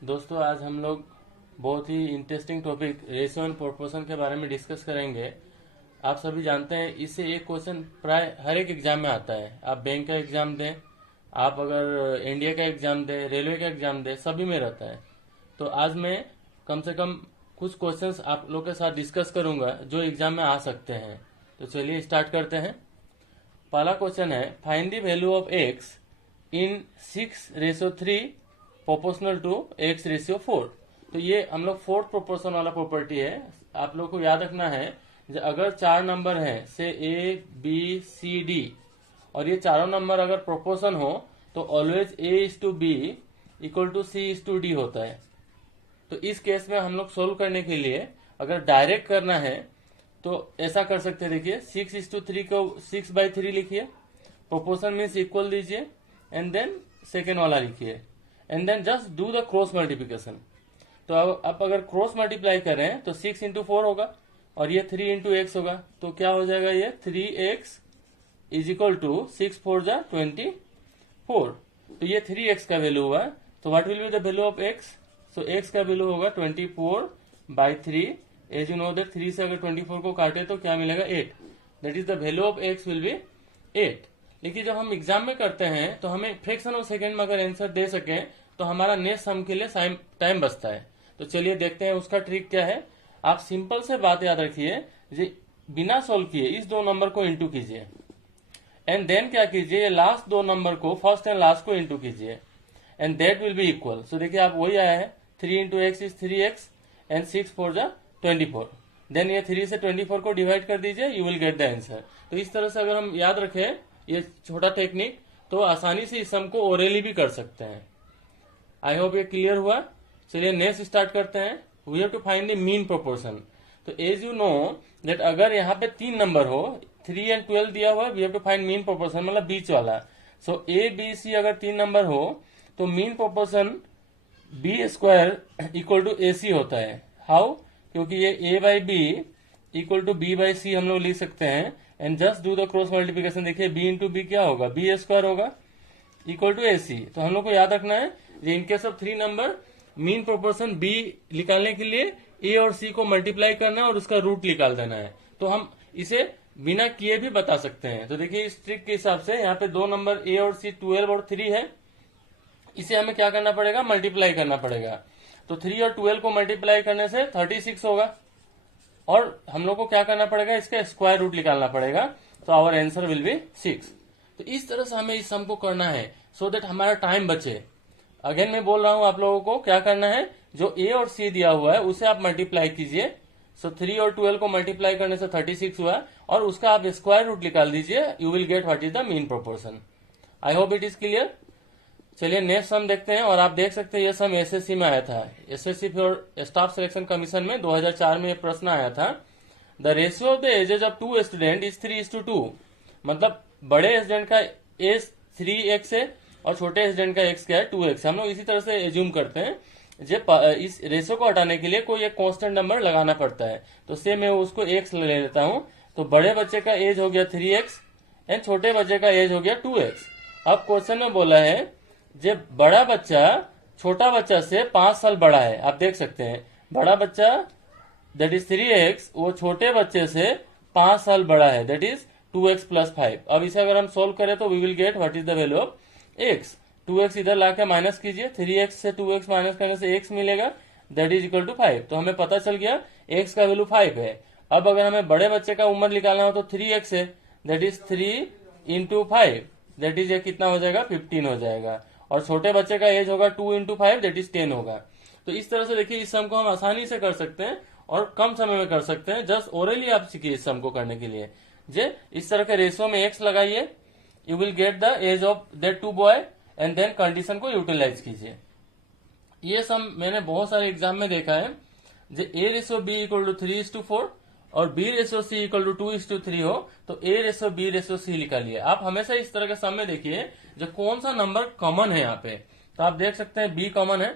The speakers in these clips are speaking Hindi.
दोस्तों, आज हम लोग बहुत ही interesting topic ratio and proportion के बारे में डिस्कस करेंगे। आप सभी जानते हैं इससे एक क्वेश्चन प्राय हर एक एग्जाम में आता है। आप बैंक का एग्जाम दें, आप अगर एनडीए का एग्जाम दें, रेलवे का एग्जाम दें, सभी में रहता है। तो आज मैं कम से कम कुछ क्वेश्चंस आप लोग के साथ डिस्कस करूंगा जो एग्जाम में आ सकते हैं। तो चलिए स्टार्ट करते हैं। पहला क्वेश्चन है, find the value of x in 6:3 proportional to x ratio 4। तो ये हम लोग फोर्थ प्रोपोर्शन वाला प्रॉपर्टी है। आप लोग को याद रखना है अगर चार नंबर हैं से ए बी सी डी और ये चारों नंबर अगर प्रोपोर्शन हो तो always a:b equal to c:d होता है। तो इस केस में हम लोग सोल्व करने के लिए अगर डायरेक्ट करना है तो ऐसा कर सकते हैं। देखिए 6:3 को 6/3 लिखिए, प्रोपोर्शन मीन्स इक्वल दीजिए एंड देन सेकेंड वाला लिखिए and then just do the cross multiplication. तो अब आप अगर क्रॉस मल्टीप्लाई कर रहे हैं तो 6x4 होगा और ये 3x होगा। तो क्या हो जाएगा, ये 3x इज इक्वल टू 6×4 = 24। तो ये 3x का वैल्यू हुआ। तो what will be the value of x? So x का वैल्यू होगा 24/3। एज यू नो दैट 3 से अगर 24 को काटे तो क्या मिलेगा, 8। That is the value of x will be 8। लेकिन जब हम एग्जाम में करते हैं तो हमें फ्रैक्शन ऑफ सेकंड में अगर आंसर दे सकें तो हमारा नेक्स्ट सम के लिए टाइम बचता है। तो चलिए देखते हैं उसका ट्रिक क्या है। आप सिंपल से बात याद रखिए, बिना सोल्व किए इस दो नंबर को इंटू कीजिए एंड देन क्या कीजिए, लास्ट दो नंबर को फर्स्ट एंड लास्ट को इंटू कीजिए and that will be equal. So देखिए आप वही आया है, 3 × x is 3x and 6×4 = 24। Then ये 3 से 24 को डिवाइड कर दीजिए, you will get the answer. तो इस तरह से अगर हम याद रखें ये छोटा टेक्निक तो आसानी से इस सम को ओरली भी कर सकते हैं। आई होप ये क्लियर हुआ। चलिए नेक्स्ट स्टार्ट करते हैं। We have to find the mean proportion. तो एज यू नो दैट अगर यहाँ पे 3 नंबर हो, 3 और 12 दिया हुआ है, we have to find mean proportion मतलब बीच वाला। सो ए बी सी अगर 3 नंबर हो तो mean proportion b² equal to AC होता है। हाउ? क्योंकि ये a/b इक्वल टू b/c हम लोग लिख सकते हैं and just do the cross multiplication. देखिए b × b क्या होगा, b² होगा इक्वल टू AC। तो हम लोग को याद रखना है in case of 3 number mean proportion b निकालने के लिए a और c को मल्टीप्लाई करना है और उसका रूट निकाल देना है। तो हम इसे बिना किए भी बता सकते हैं। तो देखिए इस ट्रिक के हिसाब से यहाँ पे दो नंबर a और c 12 और 3 है, इसे हमें क्या करना पड़ेगा, मल्टीप्लाई करना पड़ेगा। तो 3 और 12 को मल्टीप्लाई करने से 36 होगा और हम लोग को क्या करना पड़ेगा, इसका स्क्वायर रूट निकालना पड़ेगा। तो आवर आंसर विल बी 6। तो इस तरह से हमें इस सम को करना है सो दैट हमारा टाइम बचे। अगेन मैं बोल रहा हूं आप लोगों को क्या करना है, जो ए और सी दिया हुआ है उसे आप मल्टीप्लाई कीजिए। सो 3 और 12 को मल्टीप्लाई करने से 36 हुआ और उसका आप स्क्वायर रूट निकाल दीजिए, you will get what is the mean proportion. I hope it is clear. चलिए नेक्स्ट सम देखते हैं। और आप देख सकते हैं ये सम एसएससी में आया था, SSC for staff selection commission में 2004 में एक प्रश्न आया था। The ratio of the edges of 2 student is 3:2। मतलब बड़े स्टूडेंट का एज 3x है और छोटे स्टूडेंट का एक्स क्या है, 2x। हम लोग इसी तरह से एज्यूम करते हैं इस रेशियो को हटाने के लिए कोई एक कांस्टेंट नंबर लगाना पड़ता है। तो से मैं उसको x ले लेता हूं। तो बड़े बच्चे का एज हो गया 3x एंड छोटे बच्चे का एज हो गया 2x। अब क्वेश्चन में बोला है जब बड़ा बच्चा छोटा बच्चा से 5 साल बड़ा है। आप देख सकते हैं बड़ा बच्चा दैट इज 3x वो छोटे बच्चे से 5 साल बड़ा है, दैट इज 2x + 5। अब इसे अगर हम सोल्व करें तो we will get what is the value of x। 2x इधर लाके माइनस कीजिए, 3x से 2x माइनस करने से x मिलेगा, दैट इज इक्वल टू 5। तो हमें पता चल गया x का वैल्यू 5 है। अब अगर हमें बड़े बच्चे का उम्र निकालना हो तो 3x है, दैट इज 3 × 5, दैट इज ये कितना हो जाएगा, 15 हो जाएगा। और छोटे बच्चे का एज होगा 2 × 5, दैट इज 10 होगा। तो इस तरह से देखिए इस सम को हम आसानी से कर सकते हैं और कम समय में कर सकते हैं। जस्ट ओरली आप सीखिए इस सम को करने के लिए। इस तरह के रेशियो में x लगाइए, you will get the age of that 2 boy and then condition को यूटिलाइज कीजिए। ये सम मैंने बहुत सारे एग्जाम में देखा है। a/b इक्वल टू 3:4 और b/c इक्वल टू 2:3 हो तो a/b/c निकालिए। आप हमेशा इस तरह के सम में देखिए जो कौन सा नंबर कॉमन है यहाँ पे। तो आप देख सकते हैं b कॉमन है।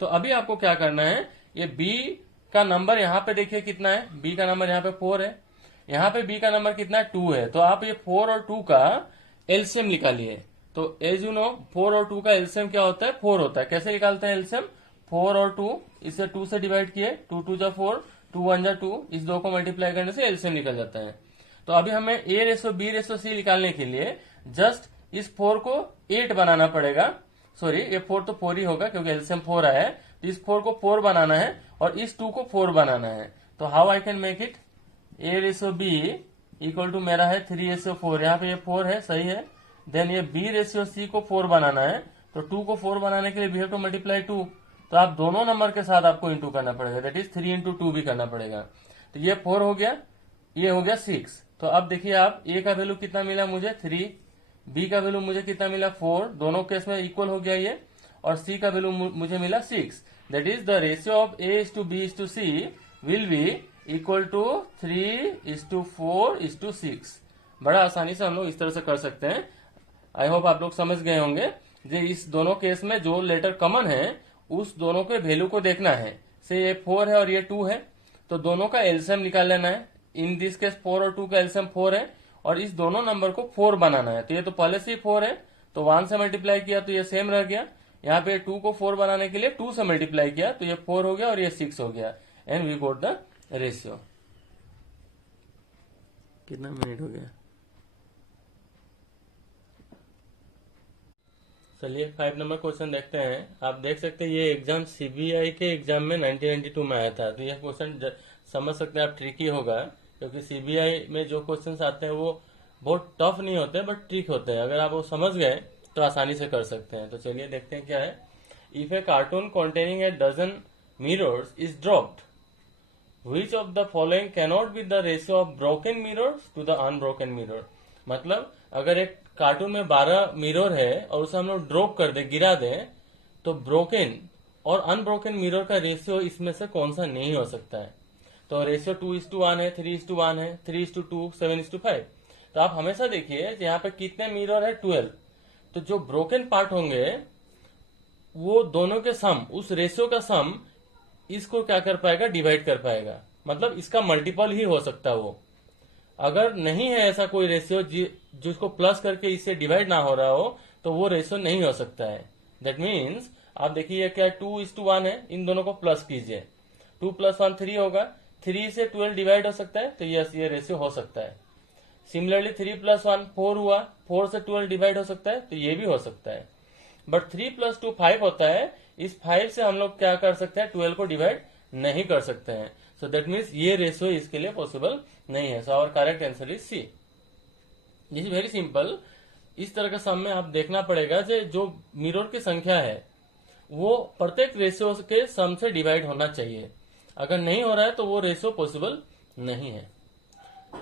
तो अभी आपको क्या करना है, ये b का नंबर यहाँ पे देखिए कितना है, b का नंबर यहाँ पे 4 है, यहाँ पे b का नंबर कितना है, 2 है। तो आप ये 4 और 2 का एलसीएम निकालिए। तो एज यू नो 4 और 2 का एलसीएम क्या होता है, 4 होता है। कैसे निकालते हैं एलसीएम, 4 और 2, इसे 2 से डिवाइड किए, 2 2 जा 4, 2 1 जा 2, इस दो को मल्टीप्लाई करने से एलसीएम निकल जाता है। तो अभी हमें A ratio B ratio C निकालने के लिए जस्ट इस 4 को 8 बनाना पड़ेगा। सॉरी, ये 4 तो 4 ही होगा क्योंकि एलसीएम 4 आया है। तो इस 4 को 4 बनाना है और इस 2 को 4 बनाना है। तो how I can make it, A ratio B equal to मेरा है 3 रेशियो 4, यहाँ पे ये 4 है, सही है। देन ये बी रेशियो सी को 4 बनाना है, तो 2 को 4 बनाने के लिए वी हैव टू मल्टीप्लाई 2। तो आप दोनों नंबर के साथ आपको इंटू करना पड़ेगा, दैट इज 3 इंटू 2 भी करना पड़ेगा। तो ये 4 हो गया, ये हो गया 6। तो अब देखिए आप, ए का वैल्यू कितना मिला मुझे 3, बी का वैल्यू मुझे कितना मिला 4, दोनों केस में इक्वल हो गया ये, और सी का वैल्यू मुझे मिला 6। That is the ratio of A is to B is to C will be equal to 3:4:6। बड़ा आसानी से हम लोग इस तरह से कर सकते हैं। आई होप आप लोग समझ गए होंगे। जो इस दोनों केस में जो लेटर कॉमन है उस दोनों के वैल्यू को देखना है। से ये 4 है और ये 2 है, तो दोनों का एलसीएम निकाल लेना है। इन दिस केस 4 और 2 का एलसीएम 4 है और इस दोनों नंबर को 4 बनाना है। तो ये तो पहले से ही 4 है, तो 1 से मल्टीप्लाई किया तो ये सेम रह गया। यहाँ पे 2 को 4 बनाने के लिए 2 से मल्टीप्लाई किया तो ये 4 हो गया और ये 6 हो गया, and we got the ratio. कितना मिनट हो गया? चलिए 5 नंबर क्वेश्चन देखते हैं। आप देख सकते हैं ये एग्जाम सीबीआई के एग्जाम में 1992 में आया था। तो यह क्वेश्चन समझ सकते हैं आप, ट्रिकी होगा क्योंकि सीबीआई में जो क्वेश्चंस आते हैं वो बहुत टफ नहीं होते बट ट्रिक होते हैं। अगर आप वो समझ गए तो आसानी से कर सकते हैं। तो चलिए देखते हैं क्या है। If a cartoon containing a dozen mirrors is dropped, which of the following cannot be the ratio of broken mirrors to the unbroken mirror. मतलब अगर एक कार्टून में 12 मिरर है और उसे हम लोग ड्रॉप कर दे, गिरा दें, तो ब्रोकन और अनब्रोकन मिरर का रेशियो इसमें से कौन सा नहीं हो सकता है। तो रेशियो 2:1 है, 3:1 है, 3:2, 7:5। तो आप हमेशा देखिए यहाँ पे कितने मिरर है, 12। तो जो ब्रोकन पार्ट होंगे वो दोनों के सम, उस रेशियो का सम इसको क्या कर पाएगा, डिवाइड कर पाएगा। मतलब इसका मल्टीपल ही हो सकता है वो। अगर नहीं है ऐसा कोई रेशियो जिसको प्लस करके इससे डिवाइड ना हो रहा हो तो वो रेशियो नहीं हो सकता है। दैट मीन्स आप देखिए क्या 2:1 है, इन दोनों को प्लस कीजिए, 2 + 1 3 होगा, 3 से 12 डिवाइड हो सकता है, तो यस ये रेशियो हो सकता है। सिमिलरली 3 + 1 4 हुआ, 4 से 12 डिवाइड हो सकता है, तो ये भी हो सकता है। बट 3 + 2 5 होता है, इस 5 से हम लोग क्या कर सकते हैं, 12 को डिवाइड नहीं कर सकते हैं। सो दैट मीन्स ये रेशियो इसके लिए पॉसिबल नहीं है। So our correct answer is C. This is very simple. इस तरह का सम में आप देखना पड़ेगा जो मिरर की संख्या है वो प्रत्येक रेशियो के सम से डिवाइड होना चाहिए। अगर नहीं हो रहा है तो वो रेशियो पॉसिबल नहीं है।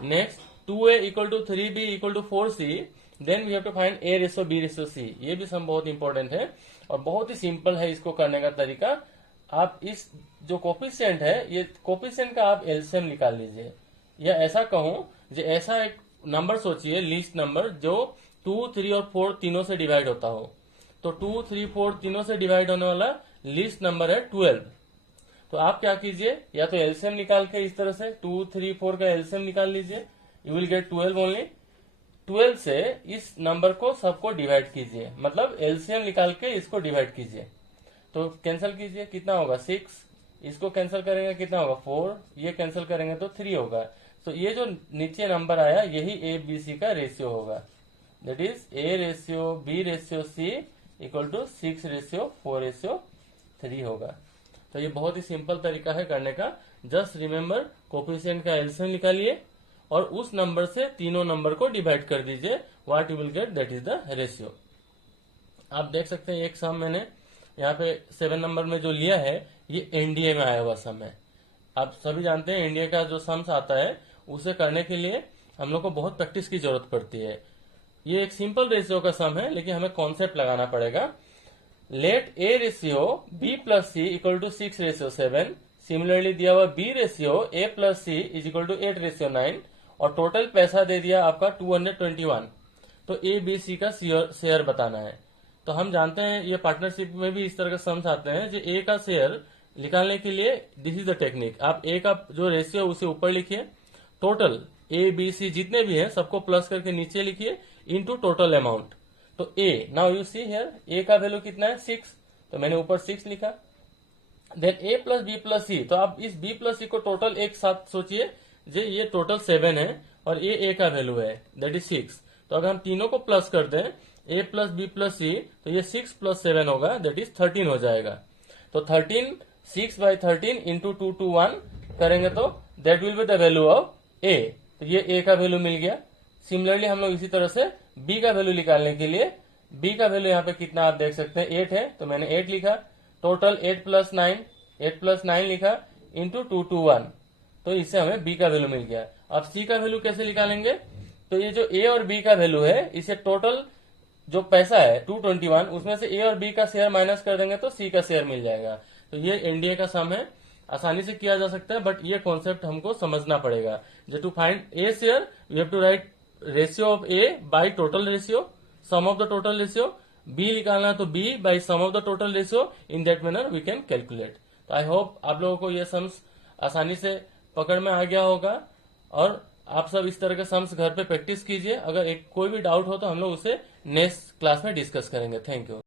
Next 2a = 3b = 4c, then we have to find a ratio b ratio c। ये भी सम बहुत इंपॉर्टेंट है और बहुत ही सिंपल है इसको करने का तरीका। आप इस जो कोफिशिएंट है, ये कोफिशिएंट का आप एलसीएम निकाल लीजिए, या ऐसा कहूं जो ऐसा एक नंबर सोचिए, लीस्ट नंबर जो 2, 3 और 4 तीनों से डिवाइड होता हो। तो 2, 3, 4 तीनों से डिवाइड होने वाला लीस्ट नंबर है 12। तो आप क्या कीजिए, या तो एलसीएम निकाल के इस तरह से 2, 3, 4 का एलसीएम निकाल लीजिए, यू विल गेट 12 ओनली। 12 से इस नंबर को सबको डिवाइड कीजिए, मतलब एलसीएम निकाल के इसको डिवाइड कीजिए। तो कैंसिल कीजिए, कितना होगा 6, इसको कैंसिल करेंगे कितना होगा 4, ये कैंसिल करेंगे तो 3 होगा। तो ये जो नीचे नंबर आया यही ए बी सी का रेशियो होगा। That is A ratio B ratio C = 6:4:3 होगा। तो ये बहुत ही सिंपल तरीका है करने का। जस्ट रिमेम्बर, कोफिशिएंट का एलसीएम निकालिए और उस नंबर से तीनों नंबर को डिवाइड कर दीजिए, what you will get that is the ratio. आप देख सकते हैं एक सम मैंने यहाँ पे 7 नंबर में जो लिया है ये एनडीए में आया हुआ सम है। आप सभी जानते हैं एनडीए का जो सम्स आता है उसे करने के लिए हम लोग को बहुत प्रैक्टिस की जरूरत पड़ती है। ये एक सिंपल रेशियो का सम है लेकिन हमें कॉन्सेप्ट लगाना पड़ेगा। Let A ratio b + c = 6:7। Similarly दिया हुआ b रेशियो a + c = 8:9 और टोटल पैसा दे दिया आपका 221। तो ए बी सी का शेयर बताना है। तो हम जानते हैं ये पार्टनरशिप में भी इस तरह के सम्स आते हैं। जो ए का शेयर निकालने के लिए दिस इज द टेक्निक। आप ए का जो रेशियो उसे ऊपर लिखिए, टोटल ए बी सी जितने भी हैं सबको प्लस करके नीचे लिखिए इनटू टोटल अमाउंट। तो ए, नाउ यू सी हियर, ए का वैल्यू कितना है 6, तो मैंने ऊपर 6 लिखा। देन ए प्लस बी प्लस सी, तो आप इस बी प्लस सी को टोटल एक साथ सोचिए, ये टोटल 7 है और ये ए का वैल्यू है दैट इज 6। तो अगर हम तीनों को प्लस कर दें ए प्लस बी प्लस सी, तो ये 6 प्लस 7 होगा दैट इज 13 हो जाएगा। तो 13 6 बाई 13 इंटू 2 to 1 करेंगे तो that will be the value of A. तो ये ए का वैल्यू मिल गया। सिमिलरली हम लोग इसी तरह से बी का वैल्यू निकालने के लिए, बी का वैल्यू यहाँ पे कितना आप देख सकते हैं 8 है, तो मैंने 8 लिखा। टोटल 8 प्लस 9 लिखा इंटू 2 to 1, तो इससे हमें बी का वैल्यू मिल गया। अब सी का वैल्यू कैसे निकालेंगे, तो ये जो ए और बी का वैल्यू है, इसे टोटल जो पैसा है 221, उसमें से ए और बी का शेयर माइनस कर देंगे तो सी का शेयर मिल जाएगा। तो ये एनडीए का सम है, आसानी से किया जा सकता है, बट ये कॉन्सेप्ट हमको समझना पड़ेगा। जो to find A share we have to write ratio of A by total ratio, sum of the total ratio. B निकालना तो B by sum of the total ratio, in that manner we can calculate. तो आई होप आप लोगों को ये सम्स आसानी से पकड़ में आ गया होगा, और आप सब इस तरह के सम्स घर पे प्रैक्टिस कीजिए। अगर कोई भी डाउट हो तो हम लोग उसे नेक्स्ट क्लास में डिस्कस करेंगे। Thank you.